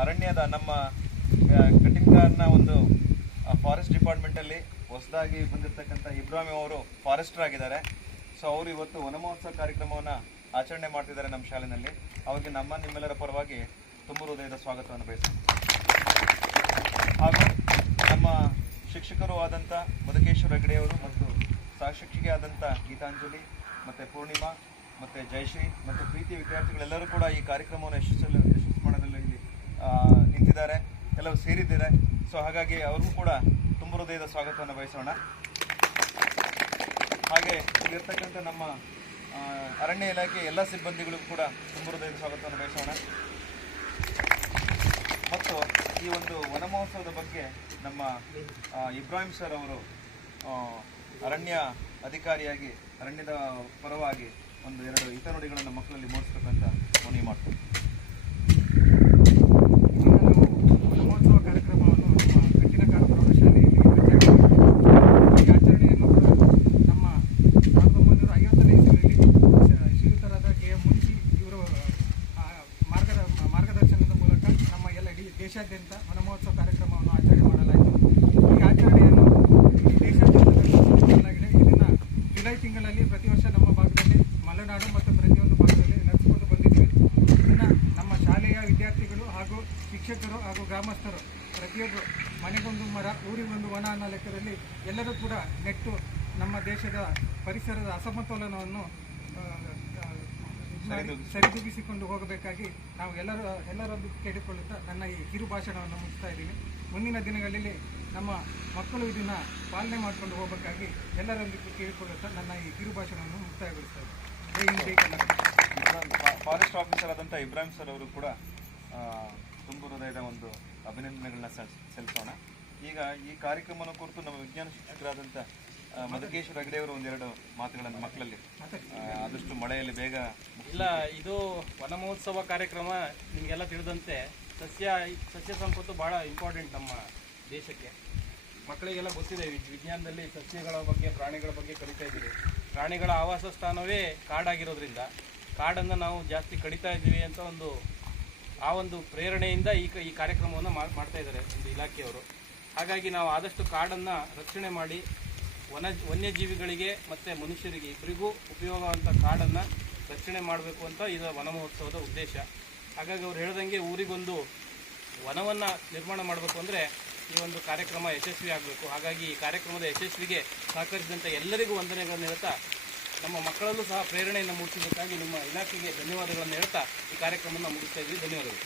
ಅರಣ್ಯದ ನಮ್ಮ ಕಟಿಂಗ್ಕಾರ್ನ ಒಂದು ಫಾರೆಸ್ಟ್ ಡಿಪಾರ್ಟ್ಮೆಂಟಲ್ಲಿ ಹೊಸದಾಗಿ ಬಂದಿರತಕ್ಕಂಥ ಇಬ್ರಾಹಿಂ ಅವರು ಫಾರೆಸ್ಟರ್ ಆಗಿದ್ದಾರೆ. ಸೊ ಅವರು ಇವತ್ತು ವನ ಮಹೋತ್ಸವ ಕಾರ್ಯಕ್ರಮವನ್ನು ಆಚರಣೆ ಮಾಡ್ತಿದ್ದಾರೆ ನಮ್ಮ ಶಾಲೆಯಲ್ಲಿ. ಅವರಿಗೆ ನಿಮ್ಮೆಲ್ಲರ ಪರವಾಗಿ ತುಂಬ ಹೃದಯದ ಸ್ವಾಗತವನ್ನು ಬಯಸ್ತೀನಿ. ಹಾಗೂ ನಮ್ಮ ಶಿಕ್ಷಕರು ಆದಂಥ ಮಧುಕೇಶ್ವರ ಹೆಗಡೆಯವರು ಮತ್ತು ಸಹಶಿಕ್ಷಕಿ ಆದಂಥ ಗೀತಾಂಜಲಿ ಮತ್ತು ಪೂರ್ಣಿಮಾ ಮತ್ತು ಜಯಶ್ರೀ ಮತ್ತು ಪ್ರೀತಿಯ ವಿದ್ಯಾರ್ಥಿಗಳೆಲ್ಲರೂ ಕೂಡ ಈ ಕಾರ್ಯಕ್ರಮವನ್ನು ಯಶಸ್ಸು ಮಾಡೋದ್ರಲ್ಲಿ ನಿಂತಿದ್ದಾರೆ, ಎಲ್ಲರೂ ಸೇರಿದ್ದಾರೆ. ಸೊ ಹಾಗಾಗಿ ಅವ್ರಿಗೂ ಕೂಡ ತುಂಬ ಹೃದಯದ ಸ್ವಾಗತವನ್ನು ಬಯಸೋಣ. ಹಾಗೆ ಇಲ್ಲಿರ್ತಕ್ಕಂಥ ನಮ್ಮ ಅರಣ್ಯ ಇಲಾಖೆ ಎಲ್ಲ ಸಿಬ್ಬಂದಿಗಳಿಗೂ ಕೂಡ ತುಂಬ ಹೃದಯದ ಸ್ವಾಗತವನ್ನು ಬಯಸೋಣ. ಮತ್ತು ಈ ಒಂದು ವನ ಮಹೋತ್ಸವದ ಬಗ್ಗೆ ನಮ್ಮ ಇಬ್ರಾಹಿಂ ಸರ್ ಅವರು ಅರಣ್ಯ ಅಧಿಕಾರಿಯಾಗಿ ಅರಣ್ಯದ ಪರವಾಗಿ ಒಂದು 2 ಹಿತನುಡಿಗಳನ್ನು ಮಕ್ಕಳಲ್ಲಿ ಮೂಡಿಸ್ಬೇಕಂತ ಮನವಿ ಮಾಡ್ತೀವಿ. ವನ ಮಹೋತ್ಸವ ಕಾರ್ಯಕ್ರಮವನ್ನು ನಮ್ಮ ಕಟ್ಟಿನಕಾರ ಪ್ರೌಢಶಾಲೆಯಲ್ಲಿ ಈ ಆಚರಣೆಯನ್ನು ನಮ್ಮ 1950ನೇ ಇಸವಿಯಲ್ಲಿ ಶ್ರೀಯುತರಾದ ಕೆ.ಎಂ. ಮುನ್ಷಿ ಇವರು ಮಾರ್ಗದರ್ಶನದ ಮೂಲಕ ನಮ್ಮ ಎಲ್ಲ ಇಡೀ ದೇಶಾದ್ಯಂತ ವನ ಮಹೋತ್ಸವ ಕಾರ್ಯಕ್ರಮವನ್ನು ಆಚರಣೆ ಮಾಡಲಾಯಿತು. ಈ ಆಚರಣೆಯನ್ನು ದೇಶಾದ್ಯಂತ ಮಾಡಲಾಗಿದೆ. ಇದನ್ನು ಜುಲೈ ತಿಂಗಳಲ್ಲಿ ಪ್ರತಿ ವರ್ಷ ನಮ್ಮ ಭಾಗದಲ್ಲಿ ಮಲೆನಾಡು ಮತ್ತು ಪ್ರತಿಯೊಂದು ಭಾಗದಲ್ಲಿ ನಡೆಸಿಕೊಂಡು ಬಂದಿದ್ದೀವಿ. ಇದನ್ನು ನಮ್ಮ ಶಾಲೆಯ ವಿದ್ಯಾರ್ಥಿಗಳು ಹಾಗೂ ಶಿಕ್ಷಕರು ಹಾಗೂ ಗ್ರಾಮಸ್ಥರು ಪ್ರತಿಯೊಬ್ಬರು ಮನೆಗೊಂದು ಮರ ಊರಿಗೊಂದು ವನ ಅನ್ನೋ ಲೆಕ್ಕದಲ್ಲಿ ಎಲ್ಲರೂ ಕೂಡ ನೆಟ್ಟು ನಮ್ಮ ದೇಶದ ಪರಿಸರದ ಅಸಮತೋಲನವನ್ನು ಸರಿದೂಗಿಸಿಕೊಂಡು ಹೋಗಬೇಕಾಗಿ ನಾವು ಎಲ್ಲರೊಂದು ಕೇಳಿಕೊಳ್ಳುತ್ತಾ ನನ್ನ ಈ ಕಿರು ಭಾಷಣವನ್ನು ಮುಗಿಸ್ತಾ ಇದ್ದೀನಿ. ಮುಂದಿನ ದಿನಗಳಲ್ಲಿ ನಮ್ಮ ಮಕ್ಕಳು ಇದನ್ನು ಪಾಲನೆ ಮಾಡಿಕೊಂಡು ಹೋಗಬೇಕಾಗಿ ಎಲ್ಲರೊಂದಿಗೆ ಕೇಳಿಕೊಳ್ಳುತ್ತಾ ನನ್ನ ಈ ಕಿರು ಭಾಷಣವನ್ನು ಮುಕ್ತಾಯಗೊಳಿಸ್ತಾ ಇದ್ದೀನಿ. ಫಾರೆಸ್ಟ್ ಆಫೀಸರ್ ಆದಂಥ ಇಬ್ರಾಹಿಂ ಸರ್ ಅವರು ಕೂಡ ತುಂಬ ಹೃದಯದ ಒಂದು ಅಭಿನಂದನೆಗಳನ್ನ ಸಲ್ಲಿಸೋಣ. ಈಗ ಈ ಕಾರ್ಯಕ್ರಮವನ್ನು ಕುರಿತು ನಮ್ಮ ವಿಜ್ಞಾನ ಶಿಕ್ಷಕರಾದಂಥ ಮಧುಕೇಶ್ವರ ಹೆಗಡೆಯವರು 1-2 ಮಾತುಗಳನ್ನು ಮಕ್ಕಳಲ್ಲಿ ಆದಷ್ಟು ಮಳೆಯಲ್ಲಿ ಬೇಗ ಇಲ್ಲ. ಇದು ವನ ಮಹೋತ್ಸವ ಕಾರ್ಯಕ್ರಮ ನಿಮಗೆಲ್ಲ ತಿಳಿದಂತೆ ಸಸ್ಯ ಸಂಪತ್ತು ಭಾಳ ಇಂಪಾರ್ಟೆಂಟ್ ನಮ್ಮ ದೇಶಕ್ಕೆ. ಮಕ್ಕಳಿಗೆಲ್ಲ ಗೊತ್ತಿದೆ, ವಿಜ್ಞಾನದಲ್ಲಿ ಸಸ್ಯಗಳ ಬಗ್ಗೆ ಪ್ರಾಣಿಗಳ ಬಗ್ಗೆ ಕಲಿತಾ ಇದ್ದೀವಿ. ಪ್ರಾಣಿಗಳ ಆವಾಸ ಸ್ಥಾನವೇ ಕಾಡಾಗಿರೋದ್ರಿಂದ ಕಾಡನ್ನು ನಾವು ಜಾಸ್ತಿ ಕಡಿತಾ ಇದ್ದೀವಿ ಅಂತ ಒಂದು ಪ್ರೇರಣೆಯಿಂದ ಈ ಕಾರ್ಯಕ್ರಮವನ್ನು ಮಾಡ್ತಾ ಇದ್ದಾರೆ ಒಂದು ಇಲಾಖೆಯವರು. ಹಾಗಾಗಿ ನಾವು ಆದಷ್ಟು ಕಾಡನ್ನು ರಕ್ಷಣೆ ಮಾಡಿ ವನ್ಯಜೀವಿಗಳಿಗೆ ಮತ್ತು ಮನುಷ್ಯರಿಗೆ ಇಬ್ಬರಿಗೂ ಉಪಯೋಗವಂಥ ಕಾಡನ್ನು ರಕ್ಷಣೆ ಮಾಡಬೇಕು ಅಂತ ಇದು ವನ ಮಹೋತ್ಸವದ ಉದ್ದೇಶ. ಹಾಗಾಗಿ ಅವ್ರು ಹೇಳ್ದಂಗೆ ಊರಿಗೊಂದು ವನವನ್ನು ನಿರ್ಮಾಣ ಮಾಡಬೇಕು ಅಂದರೆ ಈ ಒಂದು ಕಾರ್ಯಕ್ರಮ ಯಶಸ್ವಿ ಆಗಬೇಕು. ಹಾಗಾಗಿ ಈ ಕಾರ್ಯಕ್ರಮದ ಯಶಸ್ವಿಗೆ ಸಹಕರಿಸಿದಂಥ ಎಲ್ಲರಿಗೂ ವಂದನೆಗಳನ್ನು ಹೇಳ್ತಾ, ನಮ್ಮ ಮಕ್ಕಳಲ್ಲೂ ಸಹ ಪ್ರೇರಣೆಯನ್ನು ಮೂಡಿಸಬೇಕಾಗಿ ನಿಮ್ಮ ಇಲಾಖೆಗೆ ಧನ್ಯವಾದಗಳನ್ನು ಹೇಳ್ತಾ ಈ ಕಾರ್ಯಕ್ರಮವನ್ನು ಮುಗಿಸ್ತಾ ಇದ್ದೀವಿ. ಧನ್ಯವಾದಗಳು.